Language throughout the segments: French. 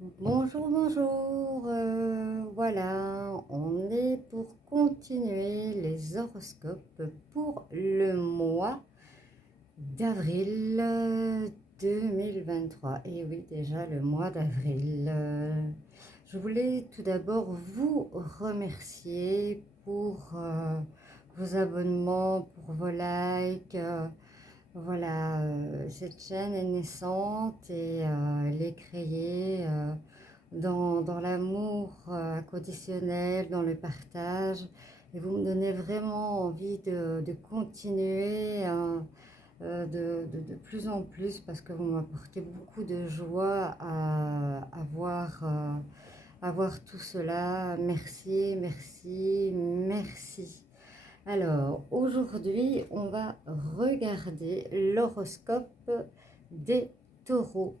Bonjour, bonjour. Voilà, on est pour continuer les horoscopes pour le mois d'avril 2023. Et oui, déjà le mois d'avril. Je voulais tout d'abord vous remercier pour vos abonnements, pour vos likes. Voilà, cette chaîne est naissante et elle est créée dans l'amour inconditionnel, dans le partage. Et vous me donnez vraiment envie de continuer de plus en plus parce que vous m'apportez beaucoup de joie à voir tout cela. Merci, merci, merci. Alors, aujourd'hui, on va regarder l'horoscope des taureaux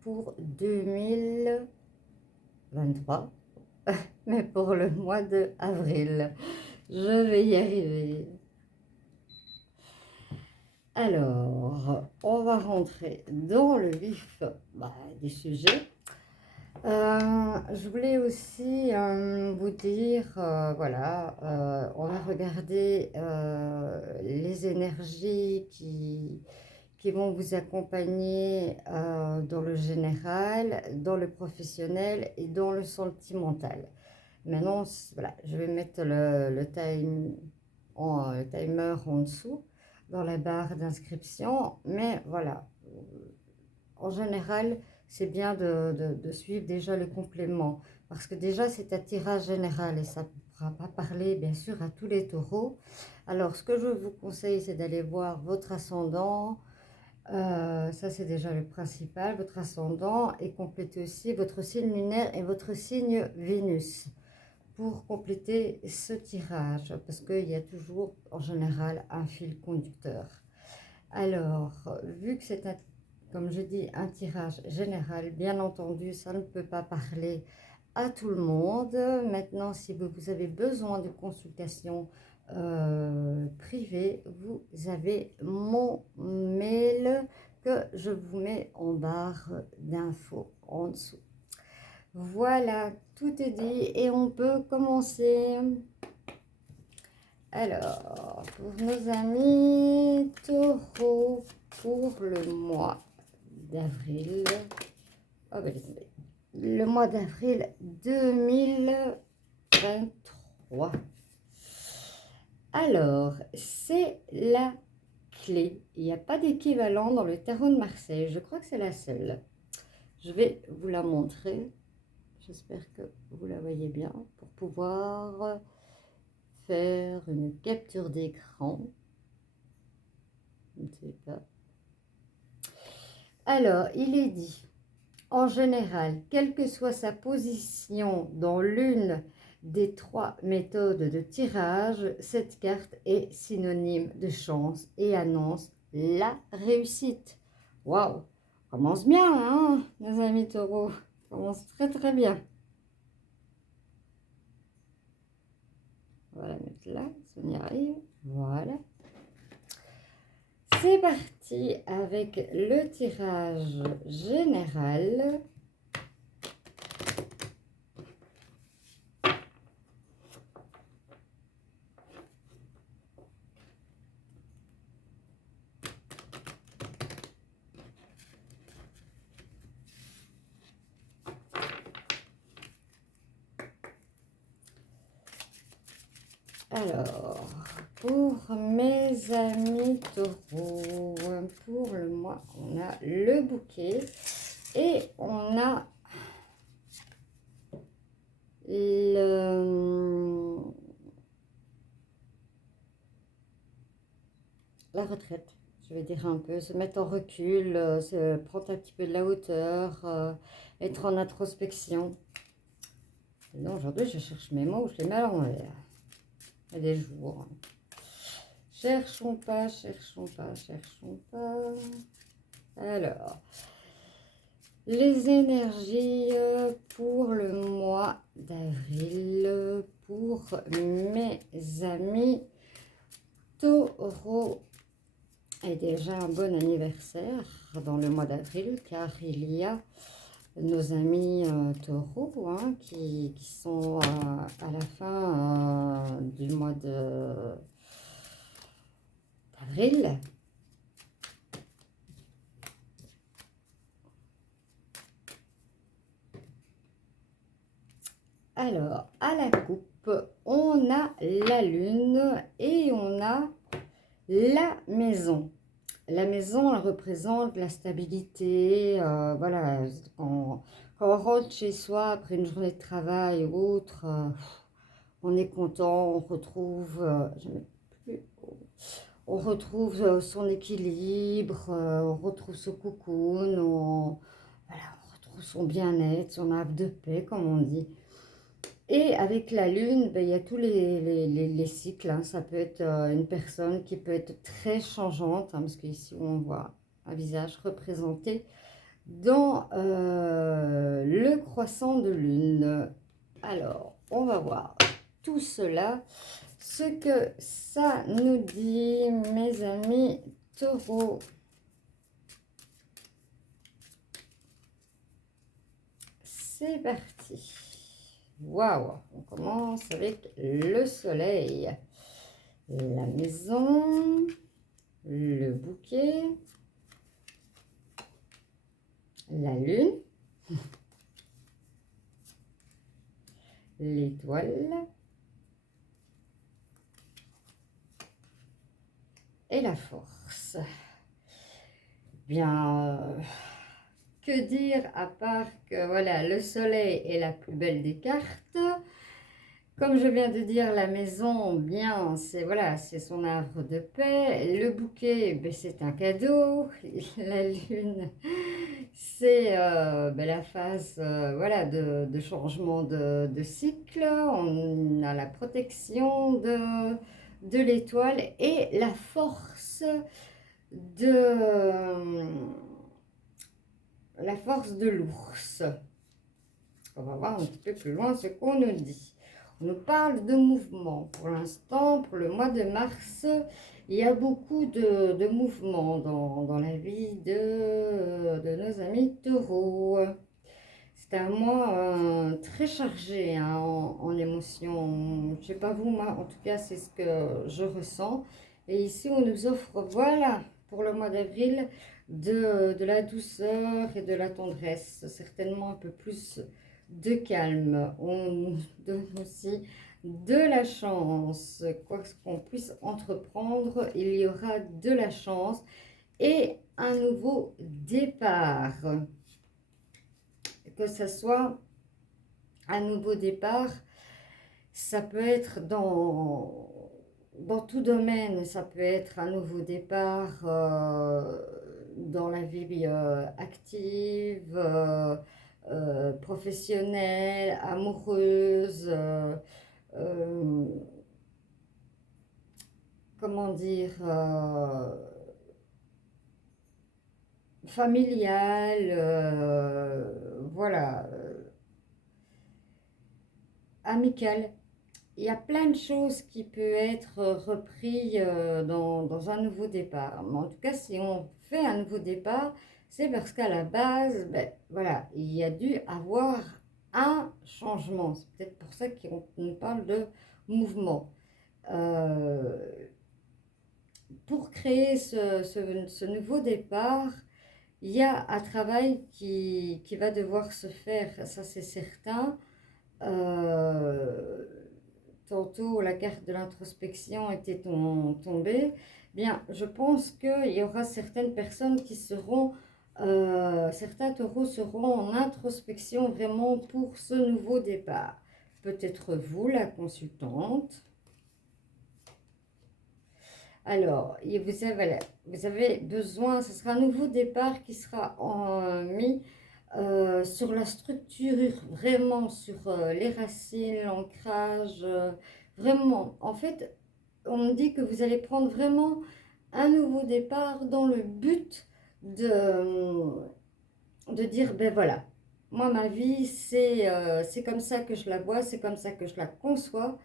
pour 2023, mais pour le mois de avril. Je vais y arriver. Alors, on va rentrer dans le vif du sujet. Je voulais aussi vous dire, voilà, on va regarder les énergies qui vont vous accompagner dans le général, dans le professionnel et dans le sentimental. Maintenant, voilà, je vais mettre le timer en dessous, dans la barre d'inscription, mais voilà, en général, c'est bien de suivre déjà le complément, parce que déjà c'est un tirage général et ça ne pourra pas parler bien sûr à tous les taureaux. Alors ce que je vous conseille, c'est d'aller voir votre ascendant, ça c'est déjà le principal, votre ascendant, et compléter aussi votre signe lunaire et votre signe Vénus pour compléter ce tirage, parce qu'il y a toujours en général un fil conducteur. Alors, vu que c'est un, comme je dis, un tirage général, bien entendu, ça ne peut pas parler à tout le monde. Maintenant, si vous avez besoin de consultation privée, vous avez mon mail que je vous mets en barre d'infos en dessous. Voilà, tout est dit et on peut commencer. Alors, pour nos amis taureaux, pour le mois d'avril, oh ben, le mois d'avril 2023. Alors, c'est la clé. Il n'y a pas d'équivalent dans le tarot de Marseille. Je crois que c'est la seule. Je vais vous la montrer. J'espère que vous la voyez bien pour pouvoir faire une capture d'écran. Je ne sais pas. Alors, il est dit, en général, quelle que soit sa position dans l'une des trois méthodes de tirage, cette carte est synonyme de chance et annonce la réussite. Waouh, commence bien, hein, mes amis taureaux, commence très très bien. On va la mettre là, si on y arrive. Voilà. C'est parti avec le tirage général. Alors, pour mes amis taureaux, pour le mois, on a le bouquet et on a la retraite. Je vais dire un peu, se mettre en recul, prendre un petit peu de la hauteur, être en introspection. Non, aujourd'hui, je cherche mes mots, je les mets à l'envers. Il y a des jours. Cherchons pas, cherchons pas, cherchons pas. Alors, les énergies pour le mois d'avril, pour mes amis taureaux. Et déjà un bon anniversaire dans le mois d'avril, car il y a nos amis taureaux, hein, qui sont à la fin du mois d'avril. Alors, à la coupe, on a la lune et on a la maison. La maison, elle représente la stabilité. Voilà, quand on rentre chez soi après une journée de travail ou autre, on est content, on retrouve, on retrouve son équilibre, on retrouve ce cocoon, voilà, on retrouve son bien-être, son havre de paix, comme on dit. Et avec la lune, ben, il y a tous les cycles, hein. Ça peut être une personne qui peut être très changeante, hein, parce qu'ici on voit un visage représenté dans le croissant de lune. Alors, on va voir tout cela, ce que ça nous dit, mes amis taureaux. C'est parti. Waouh, on commence avec le soleil, la maison, le bouquet, la lune, l'étoile et la force. Bien, que dire à part que voilà, le soleil est la plus belle des cartes. Comme je viens de dire, la maison, bien, c'est voilà, c'est son havre de paix. Le bouquet, ben, c'est un cadeau. La lune, c'est ben, la phase voilà, de changement de cycle. On a la protection de l'étoile et la force de l'ours. On va voir un petit peu plus loin ce qu'on nous dit. On nous parle de mouvement. Pour l'instant, pour le mois de mars, il y a beaucoup de mouvements dans la vie de nos amis taureaux. C'est un mois très chargé hein, en émotions. Je ne sais pas vous, moi, en tout cas, c'est ce que je ressens. Et ici, on nous offre, voilà, pour le mois d'avril, de la douceur et de la tendresse. Certainement un peu plus de calme. On nous donne aussi de la chance. Quoi qu'on puisse entreprendre, il y aura de la chance et un nouveau départ. Que ce soit un nouveau départ, ça peut être dans tout domaine, ça peut être un nouveau départ dans la vie active, professionnelle, amoureuse, comment dire, familiale, voilà, amicale. Il y a plein de choses qui peuvent être repris dans un nouveau départ. Mais en tout cas, si on fait un nouveau départ, c'est parce qu'à la base, ben, voilà, il y a dû avoir un changement. C'est peut-être pour ça qu'on nous parle de mouvement. Pour créer ce nouveau départ, il y a un travail qui va devoir se faire, ça c'est certain. Tantôt la carte de l'introspection était tombée. Bien, je pense qu'il y aura certaines personnes qui seront, certains taureaux seront en introspection vraiment pour ce nouveau départ. Peut-être vous, la consultante. Alors, vous avez besoin, ce sera un nouveau départ qui sera mis sur la structure, vraiment sur les racines, l'ancrage, vraiment. En fait, on me dit que vous allez prendre vraiment un nouveau départ dans le but de dire, ben voilà, moi ma vie, c'est comme ça que je la vois, c'est comme ça que je la conçois.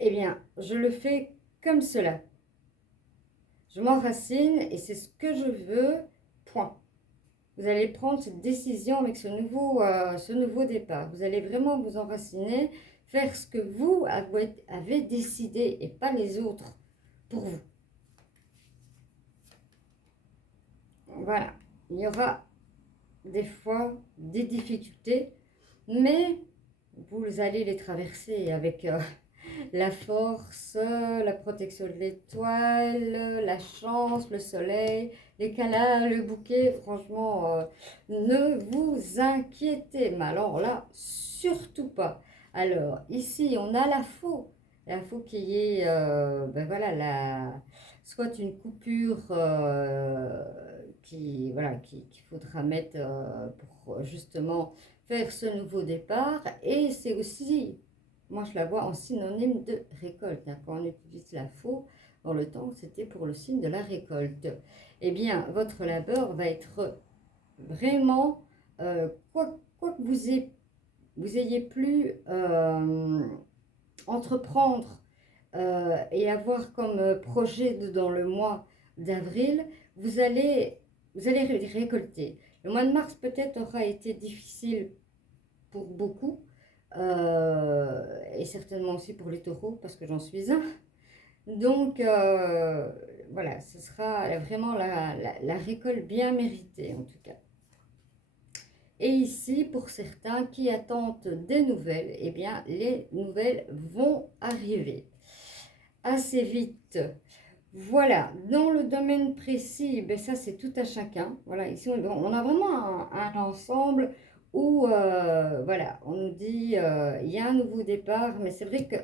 Eh bien, je le fais comme cela. Je m'enracine et c'est ce que je veux, point. vous allez prendre cette décision avec ce nouveau départ. Vous allez vraiment vous enraciner, faire ce que vous avez décidé et pas les autres pour vous. Voilà, il y aura des fois des difficultés, mais vous allez les traverser avec la force, la protection de l'étoile, la chance, le soleil, les câlins, le bouquet. Franchement, ne vous inquiétez, mais alors là, surtout pas. Alors, ici, on a la faux. La faux qui est, ben voilà, soit une coupure voilà, qu'il faudra mettre pour justement faire ce nouveau départ. Et c'est aussi, moi je la vois en synonyme de récolte. Quand on utilise la faux, dans le temps, c'était pour le signe de la récolte. Eh bien, votre labeur va être vraiment, quoi que vous ayez pu entreprendre et avoir comme projet dans le mois d'avril, vous allez récolter. Le mois de mars peut-être aura été difficile pour beaucoup, et certainement aussi pour les taureaux, parce que j'en suis un. Donc, voilà, ce sera vraiment la récolte bien méritée, en tout cas. Et ici, pour certains qui attendent des nouvelles, eh bien, les nouvelles vont arriver assez vite. Voilà, dans le domaine précis, ben ça c'est tout à chacun. Voilà, ici on a vraiment un ensemble où, voilà, on nous dit, il y a un nouveau départ, mais c'est vrai que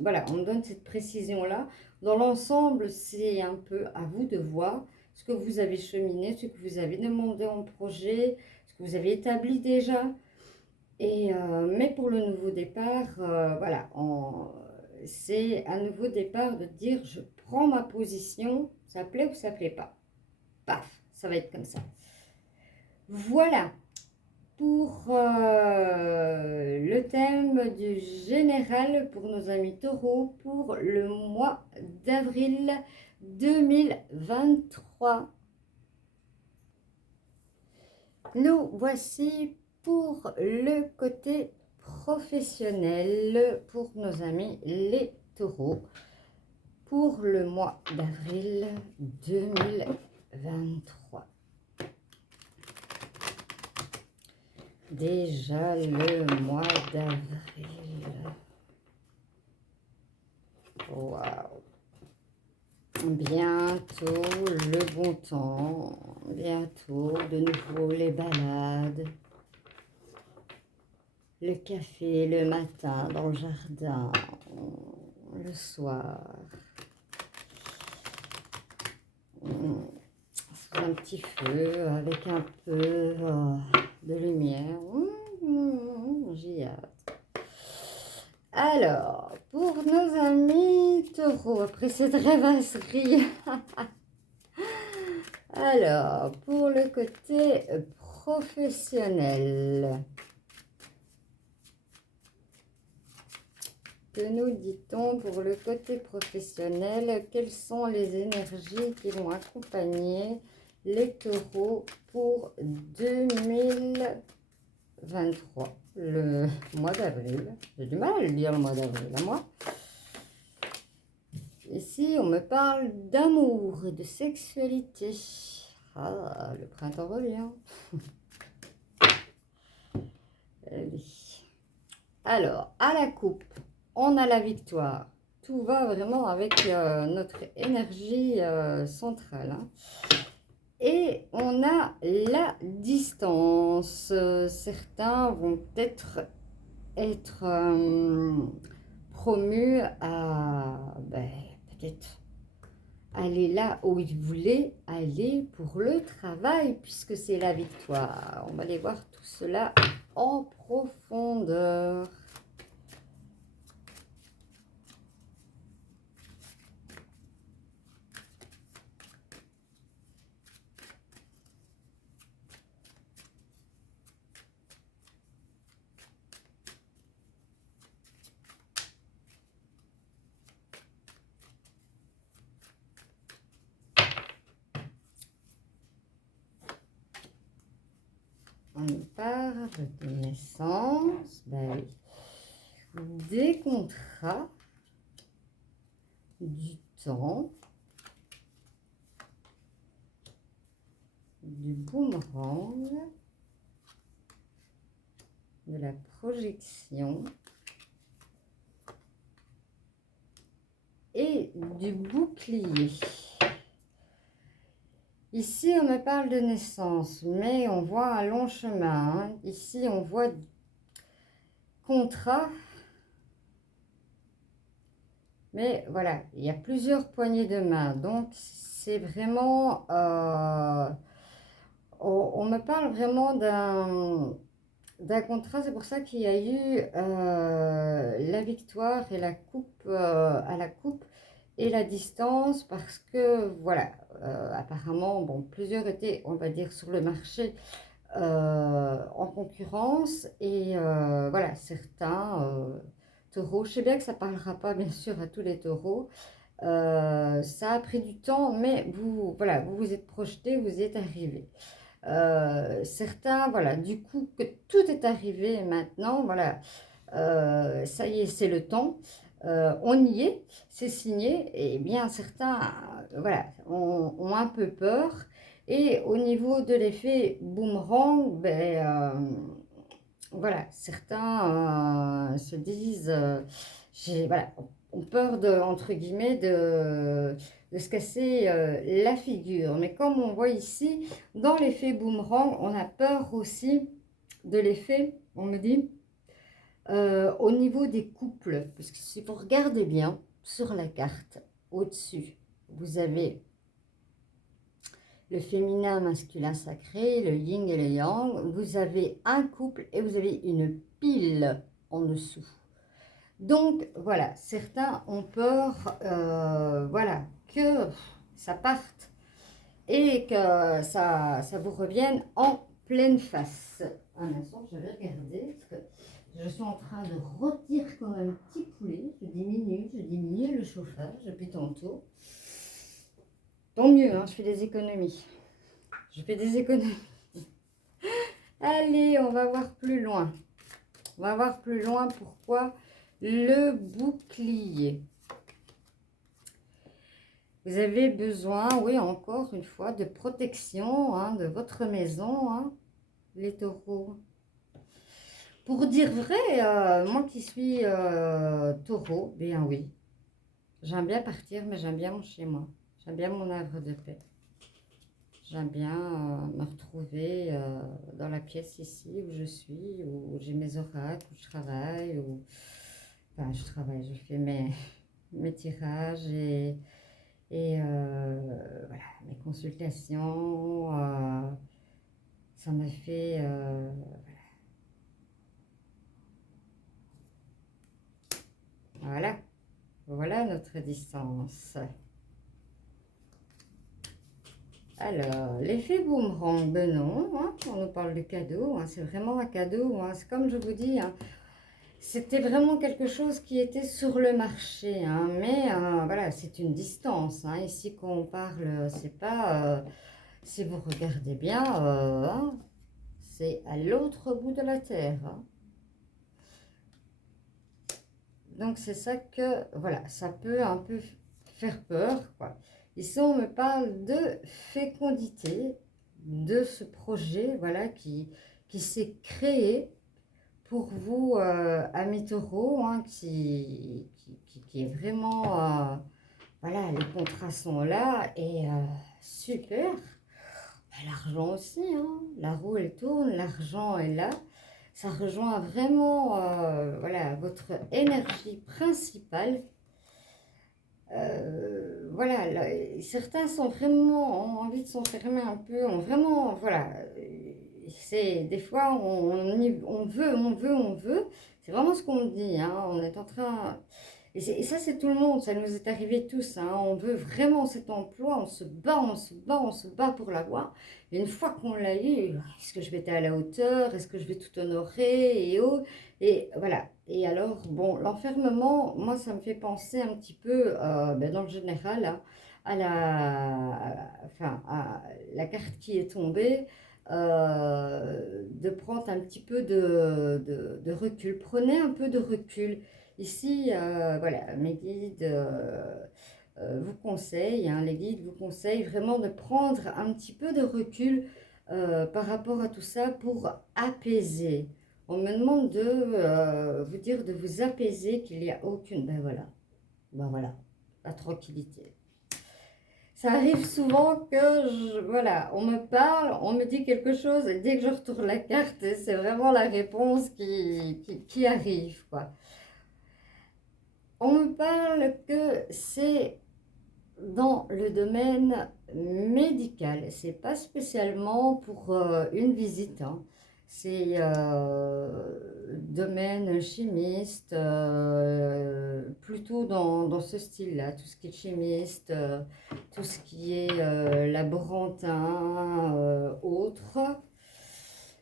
voilà, on me donne cette précision-là. Dans l'ensemble, c'est un peu à vous de voir ce que vous avez cheminé, ce que vous avez demandé en projet, ce que vous avez établi déjà. Et, mais pour le nouveau départ, voilà, c'est un nouveau départ de dire je prends ma position, ça plaît ou ça plaît pas. Paf, ça va être comme ça. Voilà pour le thème du général pour nos amis taureaux pour le mois d'avril 2023. Nous voici pour le côté professionnel pour nos amis les taureaux pour le mois d'avril 2023. Déjà le mois d'avril. Waouh! Bientôt le bon temps, bientôt de nouveau les balades, le café le matin dans le jardin, le soir, sous un petit feu avec un peu de lumière. J'y hâte. Alors, pour nos amis taureaux, après cette rêvasserie, alors, pour le côté professionnel, que nous dit-on pour le côté professionnel? Quelles sont les énergies qui vont accompagner les taureaux pour 2023, le mois d'avril? J'ai du mal à le dire, le mois d'avril, à moi. Ici, on me parle d'amour et de sexualité. Ah, le printemps revient. Alors, à la coupe, on a la victoire. Tout va vraiment avec notre énergie centrale. Hein. Et on a la distance. Certains vont peut-être être promus à peut-être aller là où ils voulaient aller pour le travail, puisque c'est la victoire. On va aller voir tout cela en profondeur. On nous parle de naissance, ben oui, des contrats, du temps, du boomerang, de la projection et du bouclier. Ici, on me parle de naissance, mais on voit un long chemin. Hein. Ici, on voit contrat. Mais voilà, il y a plusieurs poignées de main. Donc, c'est vraiment... on me parle vraiment d'un contrat. C'est pour ça qu'il y a eu la victoire et la coupe à la coupe et la distance. Parce que, voilà, apparemment, bon, plusieurs étaient, on va dire, sur le marché en concurrence. Et voilà, certains... taureaux. Je sais bien que ça ne parlera pas bien sûr à tous les taureaux. Ça a pris du temps, mais vous, voilà, vous vous êtes projeté, vous y êtes arrivé. Certains, voilà, du coup, que tout est arrivé maintenant, voilà, ça y est, c'est le temps. On y est, c'est signé, et bien certains, voilà, ont un peu peur. Et au niveau de l'effet boomerang, ben, voilà, certains se disent, voilà, ont peur de, entre guillemets, de se casser la figure. Mais comme on voit ici, dans l'effet boomerang, on a peur aussi de l'effet, on me dit, au niveau des couples. Parce que si vous regardez bien sur la carte, au-dessus, vous avez le féminin, masculin sacré, le yin et le yang. Vous avez un couple et vous avez une pile en dessous. Donc, voilà, certains ont peur, voilà, que ça parte et que ça vous revienne en pleine face. Un instant, je vais regarder, parce que je suis en train de rôtir comme un petit poulet. Je diminue le chauffage depuis tantôt. Tant mieux, hein, je fais des économies. Allez, on va voir plus loin. On va voir plus loin pourquoi le bouclier. Vous avez besoin, oui, encore une fois, de protection hein, de votre maison, hein, les taureaux. Pour dire vrai, moi qui suis taureau, bien oui. J'aime bien partir, mais j'aime bien mon chez moi. J'aime bien mon havre de paix. J'aime bien me retrouver dans la pièce ici où je suis, où j'ai mes oracles, où je travaille, enfin je travaille, je fais mes tirages et voilà, mes consultations. Ça m'a fait, voilà, voilà notre distance. Alors, l'effet boomerang, ben non, hein, on nous parle de cadeau, hein, c'est vraiment un cadeau, hein, c'est comme je vous dis, hein, c'était vraiment quelque chose qui était sur le marché, hein, mais voilà, c'est une distance, hein, ici quand on parle, c'est pas, si vous regardez bien, hein, c'est à l'autre bout de la terre, hein. Donc c'est ça que, voilà, ça peut un peu faire peur, quoi. Ici, on me parle de fécondité, de ce projet, voilà, qui s'est créé pour vous, amis taureaux, hein, qui est vraiment, voilà, les contrats sont là et super. L'argent aussi, hein, la roue elle tourne, l'argent est là. Ça rejoint vraiment, voilà, votre énergie principale. Voilà, là, certains sont vraiment, ont envie de s'enfermer un peu, ont vraiment, voilà, c'est des fois on veut, c'est vraiment ce qu'on me dit, hein, on est en train, et ça c'est tout le monde, ça nous est arrivé tous, hein, on veut vraiment cet emploi, on se bat, on se bat, on se bat pour l'avoir, et une fois qu'on l'a eu, est-ce que je vais être à la hauteur, est-ce que je vais tout honorer, et voilà. Et alors, bon, l'enfermement, moi, ça me fait penser un petit peu, ben, dans le général, hein, enfin, à la carte qui est tombée, de prendre un petit peu de recul. Prenez un peu de recul. Ici, voilà, mes guides vous conseillent, hein, les guides vous conseillent vraiment de prendre un petit peu de recul par rapport à tout ça pour apaiser. On me demande de vous dire de vous apaiser, qu'il n'y a aucune... Ben voilà, la tranquillité. Ça arrive souvent que, voilà, on me parle, on me dit quelque chose, et dès que je retourne la carte, c'est vraiment la réponse qui arrive, quoi. On me parle que c'est dans le domaine médical, c'est pas spécialement pour une visite, hein. C'est domaine chimiste, plutôt dans ce style-là, tout ce qui est chimiste, tout ce qui est laborantin, autre.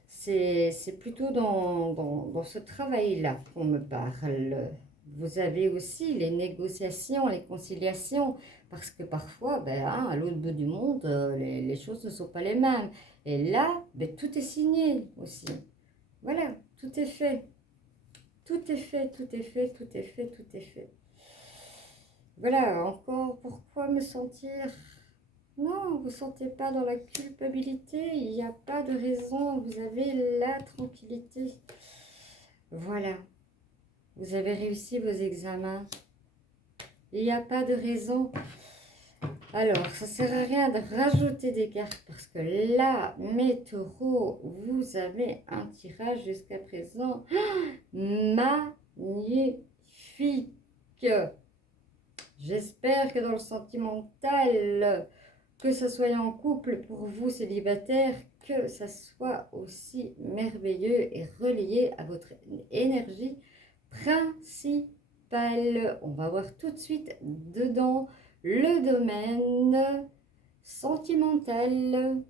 C'est plutôt dans ce travail-là qu'on me parle. Vous avez aussi les négociations, les conciliations, parce que parfois, ben, hein, à l'autre bout du monde, les choses ne sont pas les mêmes. Et là, ben, tout est signé aussi. Voilà, tout est fait. Tout est fait, tout est fait, tout est fait, tout est fait. Voilà, encore, pourquoi me sentir... Non, vous ne sentez pas dans la culpabilité, il n'y a pas de raison, vous avez la tranquillité. Voilà, vous avez réussi vos examens. Il n'y a pas de raison. Alors, ça ne sert à rien de rajouter des cartes parce que là, mes taureaux, vous avez un tirage jusqu'à présent magnifique. J'espère que dans le sentimental, que ce soit en couple pour vous célibataires, que ça soit aussi merveilleux et relié à votre énergie principale. On va voir tout de suite dedans le domaine sentimental.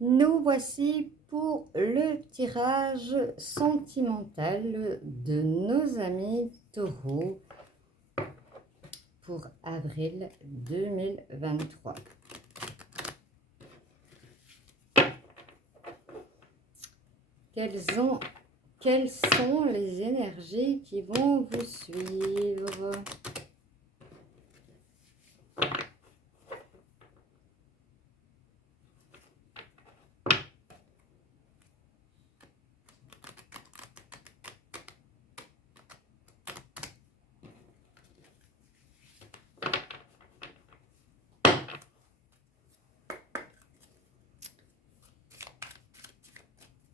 Nous voici pour le tirage sentimental de nos amis taureaux pour avril 2023. Quelles sont les énergies qui vont vous suivre?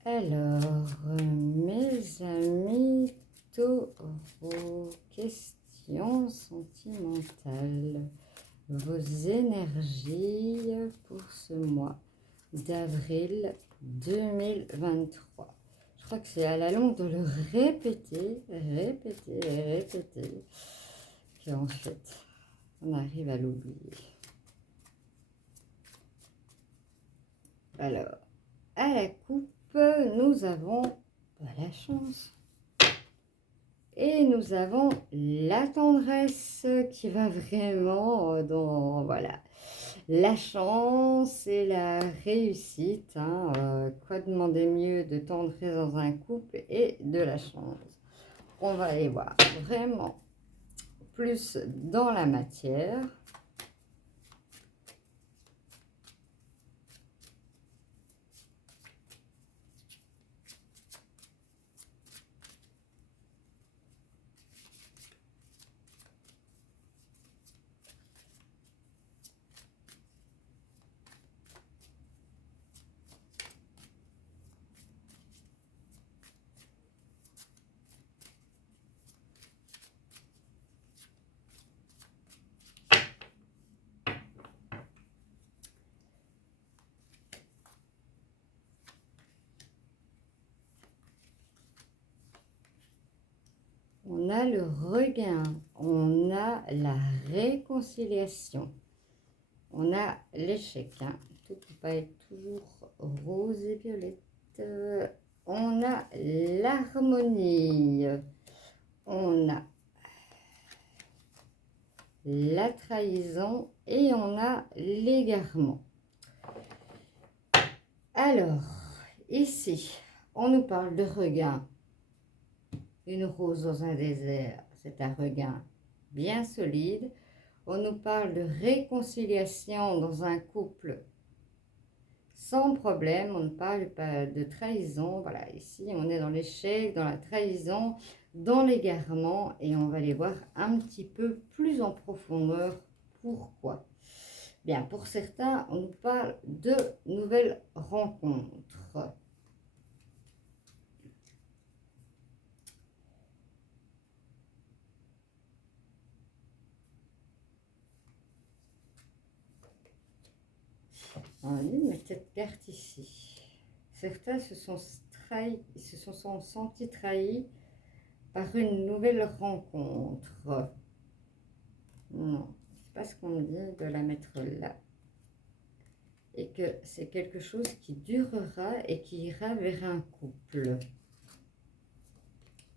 Alors, mes amis taureaux, question sentimentale. Vos énergies pour ce mois d'avril 2023. Je crois que c'est à la longue de le répéter, qu'en fait, on arrive à l'oublier. Alors, à la coupe, nous avons la chance. Et nous avons la tendresse qui va vraiment dans, voilà, la chance et la réussite. Hein, quoi demander mieux de tendresse dans un couple et de la chance? On va aller voir vraiment plus dans la matière. On a le regain, on a la réconciliation, on a l'échec. Hein. Tout ne peut pas être toujours rose et violette. On a l'harmonie, on a la trahison et on a l'égarement. Alors, ici, on nous parle de regain. Une rose dans un désert, c'est un regain bien solide. On nous parle de réconciliation dans un couple sans problème. On ne parle pas de trahison. Voilà, ici, on est dans l'échec, dans la trahison, dans l'égarement. Et on va aller voir un petit peu plus en profondeur pourquoi. Bien, pour certains, on nous parle de nouvelles rencontres. On dit, mais cette carte ici. Certains se sont trahis, se sont sentis trahis par une nouvelle rencontre. Non, c'est pas ce qu'on me dit de la mettre là. Et que c'est quelque chose qui durera et qui ira vers un couple.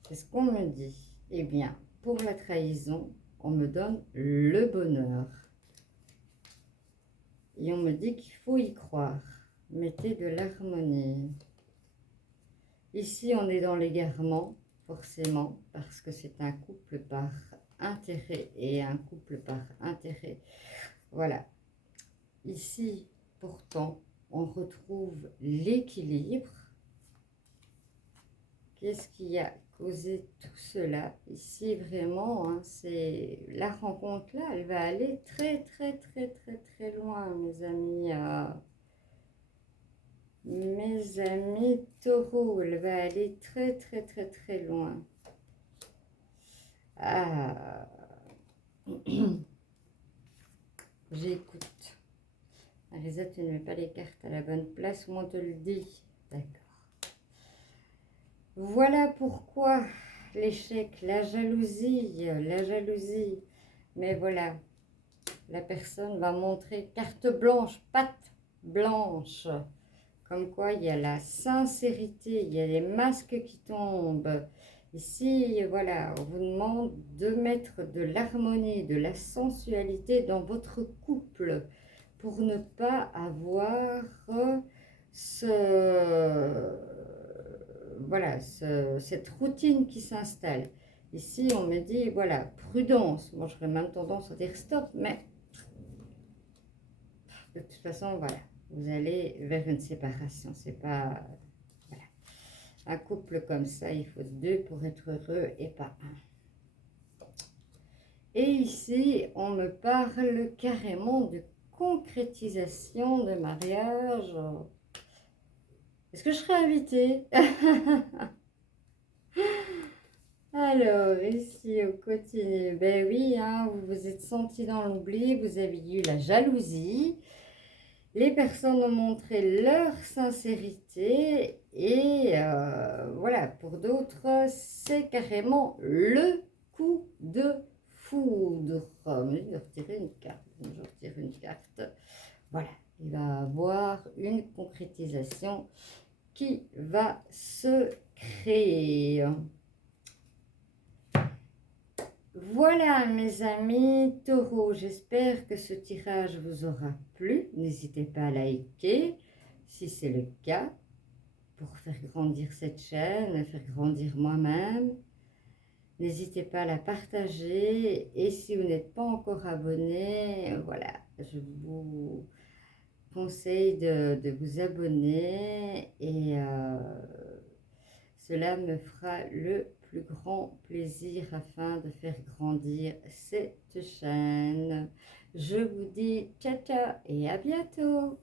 C'est ce qu'on me dit. Eh bien, pour la trahison, on me donne le bonheur. Et on me dit qu'il faut y croire. Mettez de l'harmonie. Ici, on est dans l'égarement, forcément, parce que c'est un couple par intérêt et un couple par intérêt. Voilà. Ici, pourtant, on retrouve l'équilibre. Qu'est-ce qui a causé tout cela? Ici, vraiment, hein, c'est la rencontre là, elle va aller très, très, très, très, très loin, mes amis. Mes amis taureaux, elle va aller très, très, très, très loin. Ah, j'écoute. Arisa, tu ne mets pas les cartes à la bonne place, ou on te le dit. D'accord. Voilà pourquoi l'échec, la jalousie, la jalousie. Mais voilà, la personne va montrer carte blanche, patte blanche. Comme quoi, il y a la sincérité, il y a les masques qui tombent. Ici, voilà, on vous demande de mettre de l'harmonie, de la sensualité dans votre couple pour ne pas avoir cette routine qui s'installe. Ici, on me dit, voilà, prudence. Moi, j'aurais même tendance à dire stop, mais de toute façon, voilà, vous allez vers une séparation. C'est pas... Voilà. Un couple comme ça, il faut deux pour être heureux et pas un. Et ici, on me parle carrément de concrétisation de mariage. Est-ce que je serai invitée? Alors, ici, on continue. Ben oui, hein, vous vous êtes senti dans l'oubli, vous avez eu la jalousie. Les personnes ont montré leur sincérité et voilà, pour d'autres, c'est carrément le coup de foudre. Mais je vais retirer une carte. Je retire une carte. Voilà, il va avoir une concrétisation qui va se créer. Voilà mes amis taureaux, j'espère que ce tirage vous aura plu. N'hésitez pas à liker si c'est le cas pour faire grandir cette chaîne, faire grandir moi-même. N'hésitez pas à la partager et si vous n'êtes pas encore abonné, voilà, je vous conseille de vous abonner et cela me fera le plus grand plaisir afin de faire grandir cette chaîne. Je vous dis ciao ciao et à bientôt.